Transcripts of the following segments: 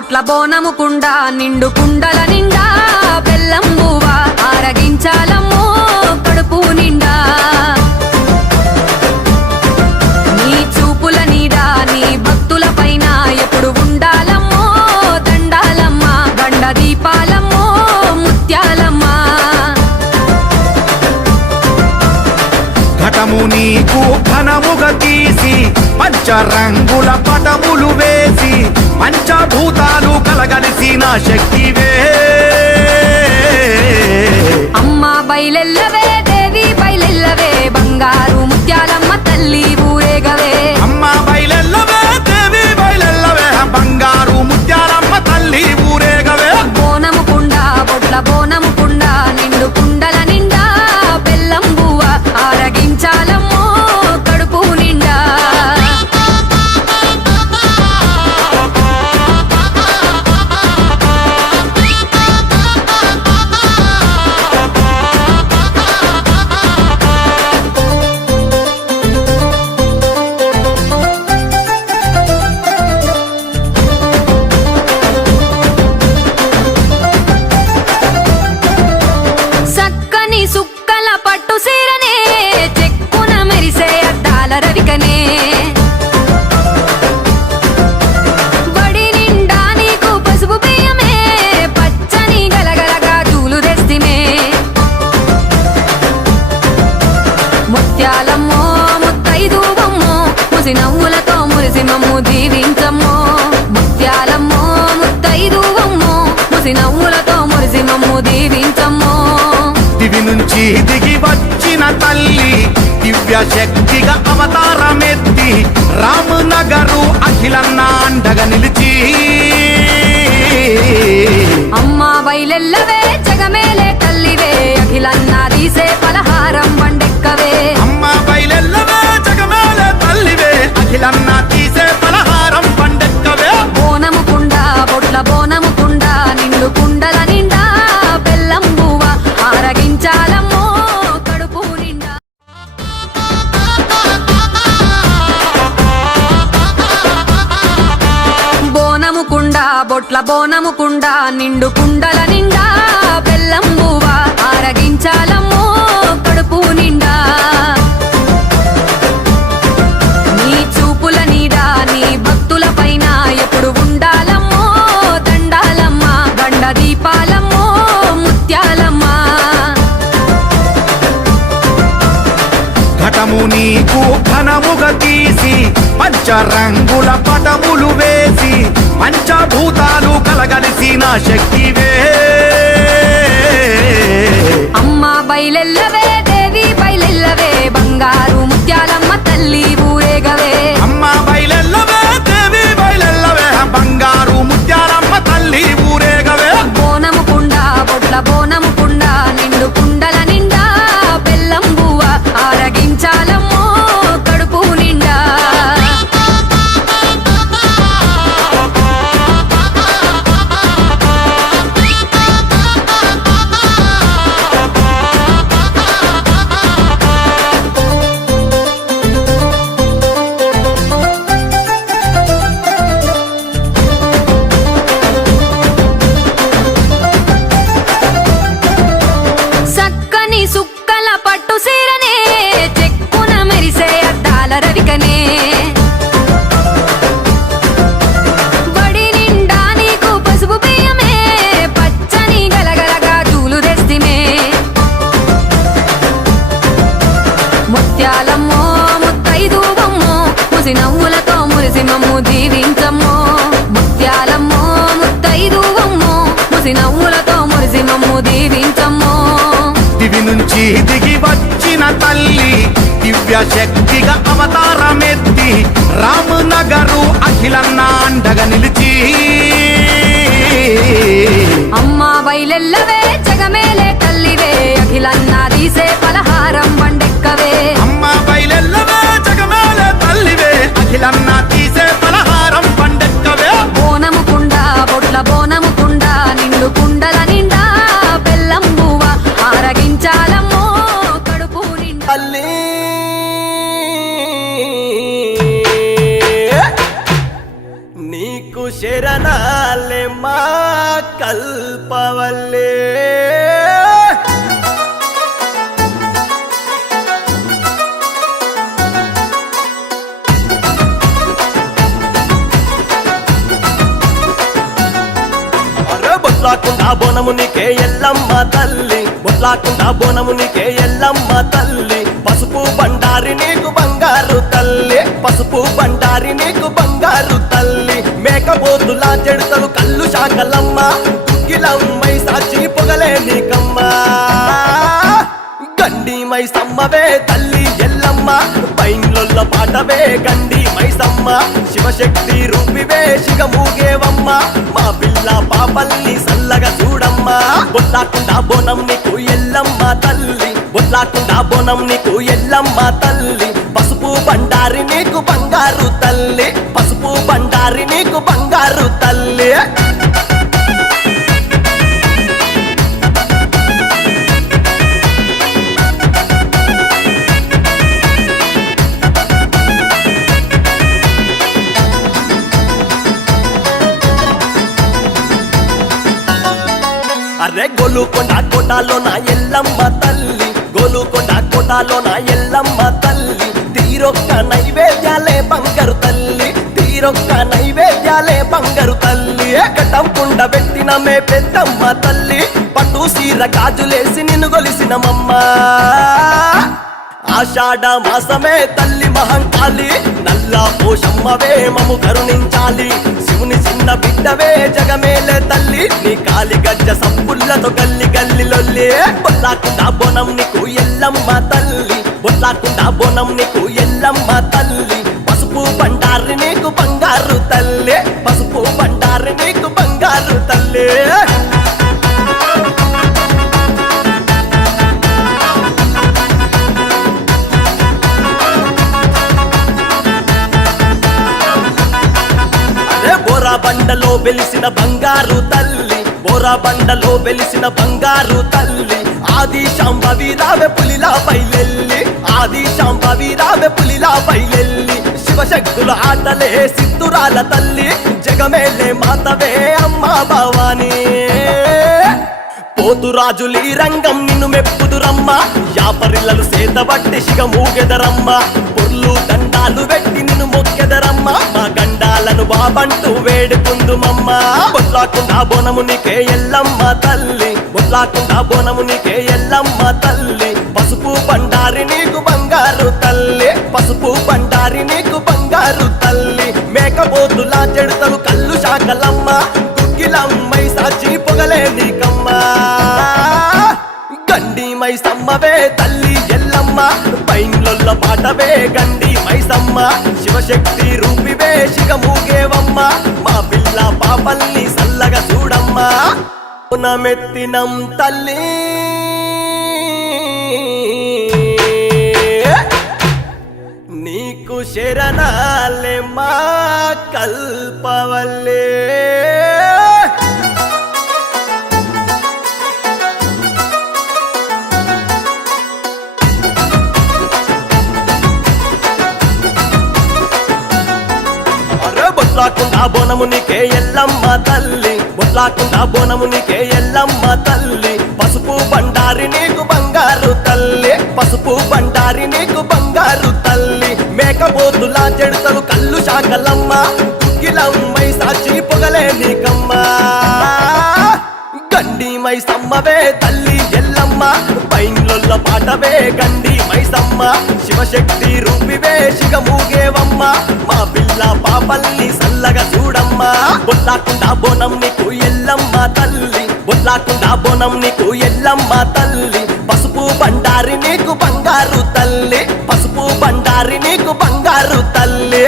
బొట్ల బోనము కుండ నిండు కుండల నిండా బెల్లం బువ్వ ఆరగించాలమ్మో కడుపు నిండా నీ చూపుల నీడా నీ భక్తుల పైన ఎప్పుడు ఉండాలమ్మో దండాలమ్మ గండ దీపాలమ్మో ముత్యాలమ్మ ఘటము నీకు ఘనముగా తీసి పంచరంగుల పటములు వేసి పంచభూతాలు కలగలిసిన శక్తివే అమ్మా బయలెల్లవే దేవి బయలెల్లవే బంగారు ముత్యాలమ్మ తల్లి ఊరేగవే అమ్మ బయలెల్లవే దేవి బయలెల్లవే బంగారు ముత్యాలమ్మ తల్లి ఊరేగవే బోనము కుండ బొట్ల బోనము కుండ నిండు కుండల నిండా బెల్లం బువ్వ ఆరగించాలమ్మో కడుపు నిండా సక్కని సుక్కల పట్టు సీరనే చెక్కున మెరిసే అద్దాల రవికనే బడి నిండా నీకు పసుపు బియ్యమే పచ్చని గలగలగా చూలు తెస్తిమే ముత్యాలమ్మో ముత్తైదువమ్మో ముసి నవ్వులతో మురిసి మమ్ము దీవించమ్మో ముత్యాలమ్మో ముత్తైదువమ్మో ముసి నవ్వులతో మురిసి మమ్ము దీవించమ్మో దివి నుంచి దిగి వచ్చిన తల్లి దివ్య శక్తిగా అవతారమెత్తి రామనగరు అఖిలన్న అండగా నిలిచి అమ్మా బయలెల్లవే జగమేలే తల్లివే అఖిలన్న తీసే పలహారం వండెక్కవే అమ్మ బయలెల్లవే జగమేలే తల్లివే అఖిలన్న తీసే పలహారం పండెక్కవే బోనము కుండ బొట్ల బోనము కుండ నిండు కుండల నిండా బెల్లం బువ్వ ఆరగించాలమ్మో కడుపు నిండా బోనము కుండ బొట్ల బోనము కుండ నిండు కుండల నిండా బెల్లం బువ్వ ఆరగించాలమ్మో కడుపు నిండా నీ చూపుల నీడా నీ భక్తుల పైన ఎప్పుడు ఉండాలమ్మో దండాలమ్మ గండ దీపాలమ్మో ముత్యాలమ్మ ఘటము నీకు ఘనముగా తీసి పంచరంగుల పటములు వేసి పంచభూతాలు కలగలిసిన శక్తివే అమ్మా బయలెల్లవే దేవి బయలెల్లవే బంగారు ముత్యాలమ్మ తల్లి ఊరేగవే అమ్మ బయలెల్లవే దేవి బయలెల్లవే బంగారు ముత్యాలమ్మ తల్లి ఊరేగవే బోనము కుండ బొట్ల బోనము కుండ నిండు కుండల నిండా బెల్లం బువ్వ ఆరగించాలమ్మో కడుపు నిండా సక్కని సుక్కల పట్టు సీరనే చెక్కున మెరిసే అద్దాల రవికనే బడి నిండా నీకు పసుపు బియ్యమే పచ్చని గలగలగా చూలు తెస్తిమే ముత్యాలమ్మో ముత్తైదువమ్మో ముసి నవ్వులతో మురిసి మమ్ము దీవించమ్మో ముత్యాలమ్మో ముత్తైదువమ్మో ముసి నవ్వులతో మురిసి మమ్ము దీవించమ్మో దివి నుంచి దిగి వచ్చిన తల్లి దివ్య శక్తిగా అవతారమెత్తి రామనగరు అఖిలన్న అండగా నిలిచి అమ్మా బయలెల్లవే జగమేలే తల్లివే అఖిలన్న తీసే పలహారం వండెక్కవే అమ్మ బయలెల్లవే జగమేలే తల్లివే అఖిలన్న తీసే పలహారం పండెక్కవే బోనము కుండ బొట్ల బోనము కుండ నిండు కుండల నిండా బెల్లం బువ్వ ఆరగించాలమ్మో కడుపు నిండా నీకు శరణాలే మా కల్పవల్లే బొట్లాకుండా బోనమునికే ఎల్లమ్మ తల్లి బొట్లాకుండా బోనమునికే ఎల్లమ్మ తల్లి పసుపు బండారి నీకు బంగారు తల్లి పసుపు బండారి నీకు బంగారు తల్లి మేకపోతులా చెడుతలు కళ్ళు శాకలమ్మ తుక్కిలమ్మై సాచి పొగలే నీకమ్మా గండి మైసమ్మవే తల్లి ఎల్లమ్మ పైన్లొల్ల పాటవే గండి మైసమ్మ శివశక్తి రూపివే శిగమూగేవమ్మ మా పిల్ల పాపల్ని సల్లగా చూడమ్మా బొట్లాకుండా బోనం నీకు ఎల్లమ్మ తల్లి బొట్లాకుండా బోనం నీకు ఎల్లమ్మ తల్లి పసుపు బండారి నీకు బంగారు తల్లి పసుపు బండారి నీకు బంగారు తల్లి అరే గోలుకొండ కోటలో నా ఎల్లమ్మ తల్లి గోలుకొండ కోటలో నా ఎల్లమ్మ తల్లి తీరొక్క నైవేద్యాలే బంగారు తల్లి తీరొక్క నైవేద్యాలే బంగారు తల్లి కట్టంకుండ పెట్టిన మే పెద్దమ్మ తల్లి పట్టు సీర గాజులేసి నిన్ను గొలిసినమమ్మ ఆషాఢ మాసమే తల్లి మహంకాళి నల్లా పోషమ్మవే మము కరుణించాలి శివుని చిన్న బిడ్డవే జగమేలే తల్లి నీ కాలి గజ్జ సంపుల్లతో గల్లి గల్లి లొల్లి బొట్లాకుండా బోనం నీకు ఎల్లమ్మ తల్లి బొట్లాకుండా బోనం నీకు ఎల్లమ్మ తల్లి పసుపు బండారి నీకు బంగారు తల్లి పసుపు బండారి నీకు బంగారు తల్లి బండలో వెలిసిన బంగారు తల్లి బోరా బండలో వెలిసిన బంగారు తల్లి ఆది శాంభవి రావె పులిలా బయలెల్లి ఆది శాంభవి రావె పులిలా బయలెల్లి శివశక్తుల ఆటలే సిద్ధురాల తల్లి జగమేలే మాతవే అమ్మా భవానీ పోతురాజులీ రంగం నిన్ను మెప్పుదురమ్మ యాపరిల్లలు సేతబట్టి శిగమూగెదరమ్మ పొర్లు దండాలు పెట్టి నిన్ను మొక్కెదరమ్మ మా గండాలను బాబంటూ వేడుకుందుమమ్మ బొట్లాకుండా బోనమునికే ఎల్లమ్మ తల్లి బొట్లాకుండా బోనమునికే ఎల్లమ్మ తల్లి పసుపు బండారి నీకు బంగారు తల్లి పసుపు బండారి నీకు బంగారు తల్లి మేకపోతులా చెడుతలు కళ్ళు శాకలమ్మ తుక్కిలమ్మై సాచి పొగలే నీకమ్మా గండి మైసమ్మవే తల్లి ఎల్లమ్మ పైన్లొల్ల పాటవే గండి మైసమ్మ శివశక్తి రూపివే శిగమూగేవమ్మ మా పిల్ల పాపల్ని సల్లగా చూడమ్మా పునమెత్తినం తల్లి నీకు శరణాలే మా కల్పవల్లే బొట్లాకుండా బోనమునికే ఎల్లమ్మ తల్లి బొట్లాకుండా బోనమునికే ఎల్లమ్మ తల్లి పసుపు బండారి నీకు బంగారు తల్లి పసుపు బండారి నీకు బంగారు తల్లి మేకపోతులా చెడుతలు కళ్ళు శాకలమ్మ తుక్కిలమ్మై సాచి పొగలే నీకమ్మా గండి మైసమ్మవే తల్లి ఎల్లమ్మ పైన్లొల్ల పాటవే గండి మైసమ్మ శివశక్తి రూపివే శిగమూగేవమ్మ మా పిల్ల పాపల్ని సల్లగా చూడమ్మా బొట్లాకుండా బోనం నీకు ఎల్లమ్మ తల్లి బొట్లాకుండా బోనం నీకు ఎల్లమ్మ తల్లి పసుపు బండారి నీకు బంగారు తల్లి పసుపు బండారి నీకు బంగారు తల్లి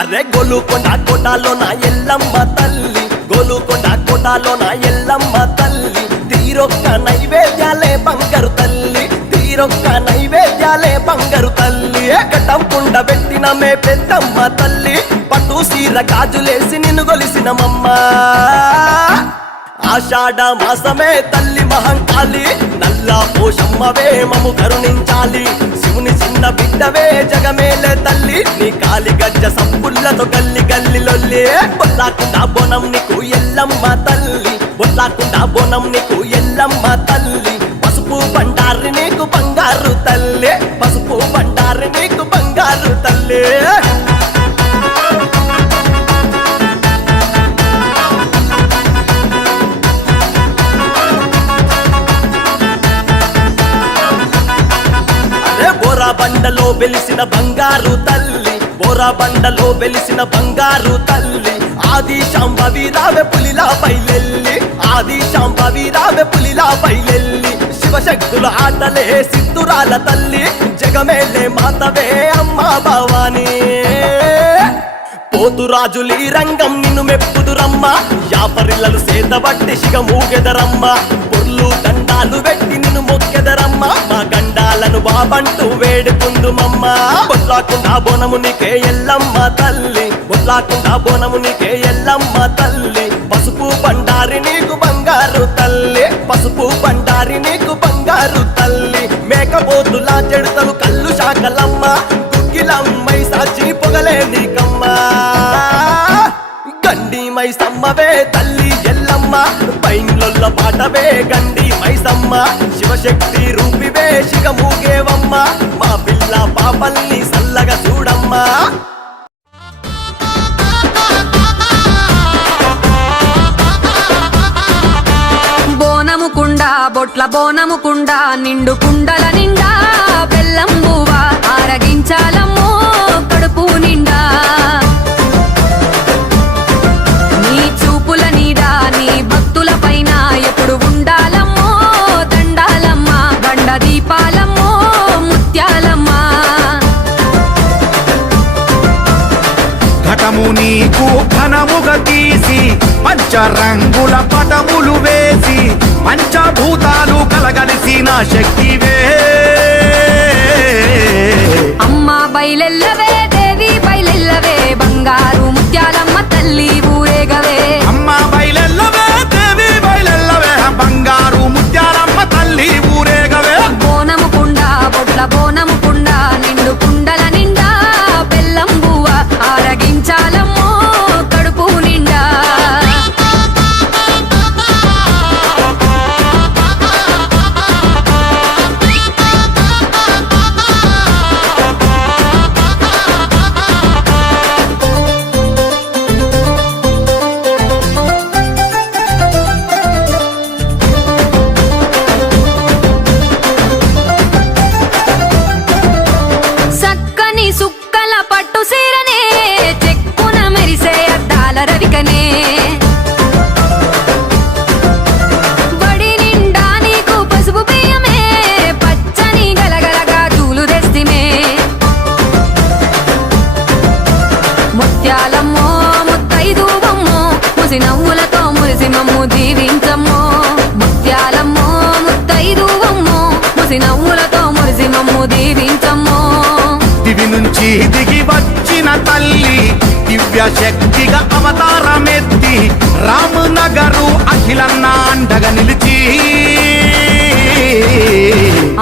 అరే గోలుకొండ కోటలో నా ఎల్లమ్మ తల్లి గోలుకొండ కోటలో నా ఎల్లమ్మ తల్లి తీరొక్క నైవేద్యాలే బంగారు తల్లి తీరొక్క నైవేద్యాలే బంగారు తల్లి కట్టంకుండ పెట్టిన మే పెద్దమ్మ తల్లి చీర గాజులేసి నిన్ను గొలిసినమమ్మ ఆషాఢ మాసమే తల్లి మహంకాళి నల్లా పోషమ్మవే మము కరుణించాలి శివుని చిన్న బిడ్డవే జగమేలే తల్లి నీ కాలి గజ్జ సంపుల్లతో గల్లి గల్లి లొల్లి బొల్లాకుండా బోనం నీకు ఎల్లమ్మ తల్లి బొల్లాకుండా బోనం నీకు ఎల్లమ్మ తల్లి పసుపు బండారి నీకు బంగారు తల్లి పసుపు బండారి నీకు బంగారు తల్లి బండలో వెలిసిన బంగారు తల్లి బోరా బండలో వెలిసిన బంగారు తల్లి ఆది శాంభవి రావె పులిలా బయలెల్లి ఆది శాంభవి రావె పులిలా బయలెల్లి శివశక్తుల ఆటలే సిద్ధురాల తల్లి జగమేలే మాతవే అమ్మా భవానీ పోతురాజులీ రంగం నిన్ను మెప్పుదురమ్మ యాపరిల్లలు సేతబట్టి శిగ మూగెదరమ్మ పొర్లు దండాలు పెట్టి నిన్ను మొక్కెదరమ్మ మా గండాలను బాబంటూ వేడుకుందుమమ్మ బొల్లాకుండా బోనమునికే ఎల్లమ్మ తల్లి బొల్లాకుండా బోనమునికే ఎల్లమ్మ తల్లి పసుపు బండారి నీకు బంగారు తల్లి పసుపు బండారి నీకు బంగారు తల్లి మేకపోతులా చెడుతలు కళ్ళు శాకలమ్మ గుగ్గిలమ్మై సాచి పొగలే నీకమ్మా గండి మైసమ్మవే తల్లి ఎల్లమ్మ పైన్లొల్ల పాటవే గండి మైసమ్మ శివశక్తి రూపివే శిగ మూగేవమ్మ మా పిల్ల పాపల్ని సల్లగా చూడమ్మా బోనముకుండ బొట్ల బోనముకుండ నిండు కుండల నిండా బెల్లం బువ్వ ఆరగించాలమ్మో కడుపు నిండా నీ చూపుల నీడా నీ భక్తుల పైన ఎప్పుడు ఉండాలమ్మో దండాలమ్మ గండ దీపాలమ్మో ముత్యాలమ్మ ఘటము నీకు ఘనముగా తీసి పంచరంగుల పటములు వేసి పంచభూతాలు కలగలిసిన శక్తివే అమ్మా బయలెల్లవే దేవి బయలెల్లవే బంగారు ముత్యాలమ్మ తల్లి ఊరేగవే అమ్మ బయలెల్లవే దేవి బయలెల్లవే బంగారు ముత్యాలమ్మ తల్లి ఊరేగవే బోనముకుండ బొట్ల బోనముకుండ నిండు కుండల నిండా బెల్లం బువ్వ ఆరగించాలమ్మో కడుపు నిండా సక్కని సుక్కల పట్టు సీరనే చెక్కున మెరిసే అద్దాల రవికనే బడి నిండా నీకు పసుపు బియ్యమే పచ్చని గలగలగా చూలు తెస్తిమే ముత్యాలమ్మో ముత్తైదువమ్మో ముసి నవ్వులతో మురిసి మమ్ము దీవించమ్మో ముత్యాలమ్మో ముత్తైదువమ్మో ముసి నవ్వులతో మురిసి మమ్ము దీవించమ్మో దివి నుంచి దిగి వచ్చిన తల్లి దివ్య శక్తిగా అవతారమెత్తి రామనగరు అఖిలన్న అండగా నిలిచి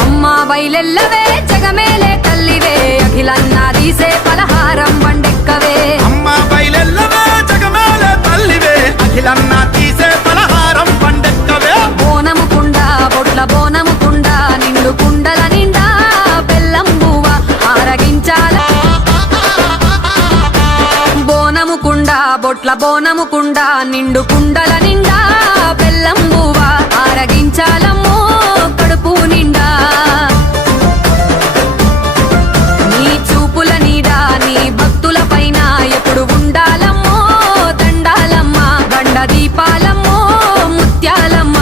అమ్మా బయలెల్లవే జగమేలే తల్లివే అఖిలన్న తీసే పలహారం బండెక్కవే అమ్మ బయలెల్లవే జగమేలే తల్లివే అఖిలన్న తీసే పలహారం పండెక్కవే బోనముకుండ బొట్ల బోనముకుండ నిండు కుండల నిండా బెల్లం బువ్వ ఆరగించాల బోనముకుండ బొట్ల బోనముకుండ నిండు కుండల నిండా బెల్లం బువ్వ ఆరగించాలమ్మో కడుపు నిండా నీ చూపుల నీడా నీ భక్తుల పైన ఎప్పుడు ఉండాలమ్మో దండాలమ్మ గండ దీపాలమ్మో ముత్యాలమ్మ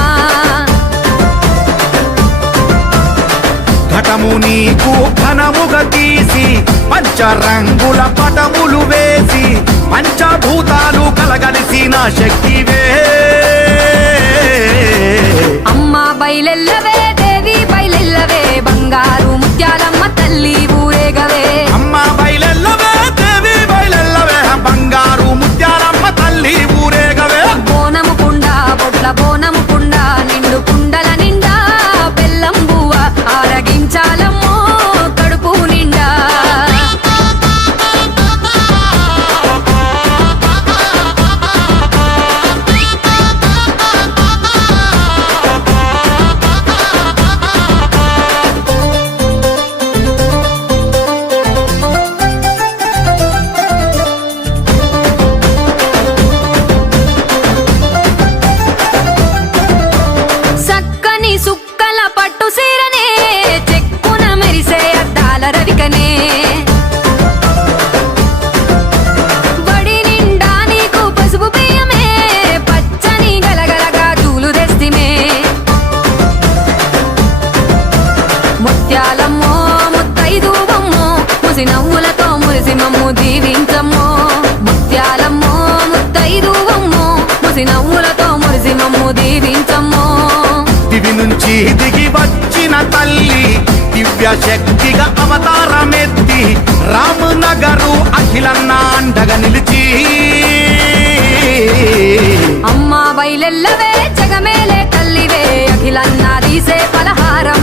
ఘటము నీకు ఘనముగా తీసి పంచరంగుల పటములు వేసి పంచభూతాలు కలగలిసిన శక్తివే అమ్మా బయలెల్లవే దేవి బయలెల్లవే బంగారు ముత్యాలమ్మ తల్లి ఊరేగవే అమ్మ బయలెల్లవే దేవి బయలెల్లవే బంగారు ముత్యాలమ్మో ముత్తైదువమ్మో ముసి నవ్వులతో మురిసి మమ్ము దీవించమ్మో ముత్యాలమ్మో ముత్తైదువమ్మో ముసి నవ్వులతో మురిసి మమ్ము దీవించమ్మో దివి నుంచి దిగి వచ్చిన తల్లి దివ్య శక్తిగా అవతారమెత్తి రామనగరు అఖిలన్న అండగా నిలిచి అమ్మా బయలెల్లవే జగమేలే తల్లివే అఖిలన్నా తీసే పలహారం